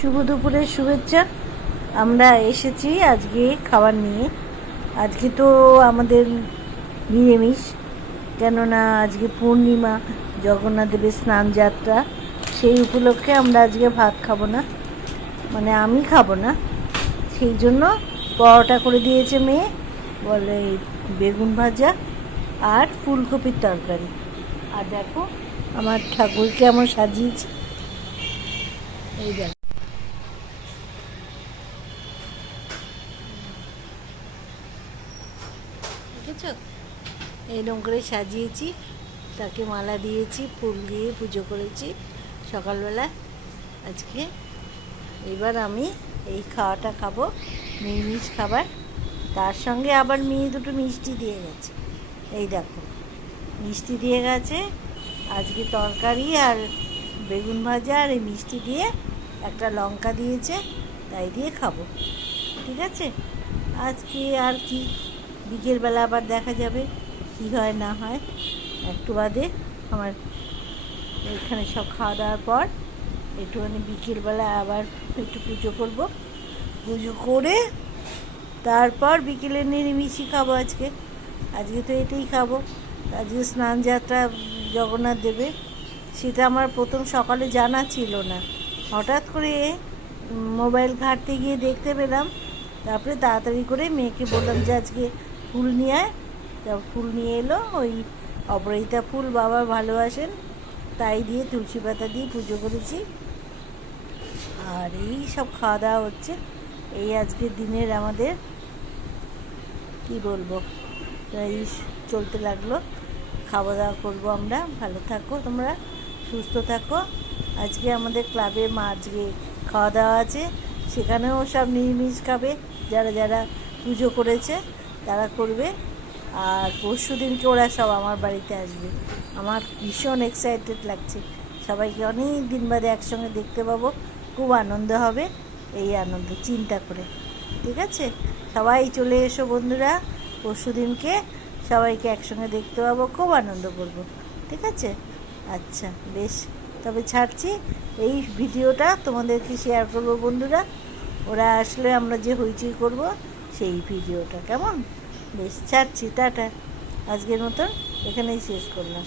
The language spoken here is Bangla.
শুভ দুপুরের শুভেচ্ছা। আমরা এসেছি আজকে খাবার নিয়ে। আজকে তো আমাদের নিরামিষ, কেননা আজকে পূর্ণিমা, জগন্নাথ দেবের স্নান যাত্রা। সেই উপলক্ষে আমরা আজকে ভাত খাবো না, মানে আমি খাবো না। সেই জন্য পরোটা করে দিয়েছে মেয়ে, বলে বেগুন ভাজা আর ফুলকপির তরকারি। আর দেখো আমার ঠাকুরকে কেমন সাজিয়েছি, এই দেখো। দেখেছো, এইরকম করে সাজিয়েছি, তাকে মালা দিয়েছি, ফুল দিয়ে পুজো করেছি সকালবেলা আজকে। এবার আমি এই খাওয়াটা খাবো, নিরামিষ খাবার। তার সঙ্গে আবার মেয়ে দুটো মিষ্টি দিয়ে গেছে, এই দেখো মিষ্টি দিয়ে গেছে। আজকে তরকারি আর বেগুন ভাজা আর এই মিষ্টি দিয়ে একটা লঙ্কা দিয়েছে, তাই দিয়ে খাবো। ঠিক আছে, আজকে আর কি, বিকেলবেলা আবার দেখা যাবে কি হয় না হয়। একটু বাদে আমার এখানে সব খাওয়া দাওয়ার পর একটুখানি বিকেলবেলা আবার একটু পুজো করব, পুজো করে তারপর বিকেলে নিরামিষই খাবো আজকে। আজকে তো এটাই খাবো। আজকে স্নান যাত্রা জগন্নাথ দেবে, সেটা আমার প্রথম সকালে জানা ছিল না। হঠাৎ করে মোবাইল ঘাঁটতে গিয়ে দেখতে পেলাম। তারপরে তাড়াতাড়ি করে মেয়েকে বললাম যে আজকে ফুল নিয়ে আয়। তা ফুল নিয়ে এলো, ওই অপরাজিতা ফুল বাবা ভালোবাসেন, তাই দিয়ে তুলসী পাতা দিয়ে পুজো করেছি। আর এই সব খাওয়া দাওয়া হচ্ছে, এই আজকের দিনের আমাদের কি বলবো, এই চলতে লাগলো। খাওয়া দাওয়া করবো আমরা। ভালো থাকো তোমরা, সুস্থ থাকো। আজকে আমাদের ক্লাবে আজকে খাওয়া দাওয়া আছে, সেখানেও সব নিরামিষ খাবে। যারা যারা পুজো করেছে তারা করবে। আর পরশু দিনকে ওরা সব আমার বাড়িতে আসবে। আমার ভীষণ এক্সাইটেড লাগছে, সবাইকে অনেক দিন বাদে একসঙ্গে দেখতে পাবো, খুব আনন্দ হবে। এই আনন্দ চিন্তা করে, ঠিক আছে, সবাই চলে এসো বন্ধুরা। পরশু দিনকে সবাইকে একসঙ্গে দেখতে পাবো, খুব আনন্দ করবো, ঠিক আছে। আচ্ছা বেশ, তবে ছাড়ছি। এই ভিডিওটা তোমাদেরকে শেয়ার করবো বন্ধুরা, ওরা আসলে আমরা যে হইচই করবো সেই ভিডিওটা, কেমন? বেশ ছাড়ছি, টাটা। আজকের মতন এখানেই শেষ করলাম।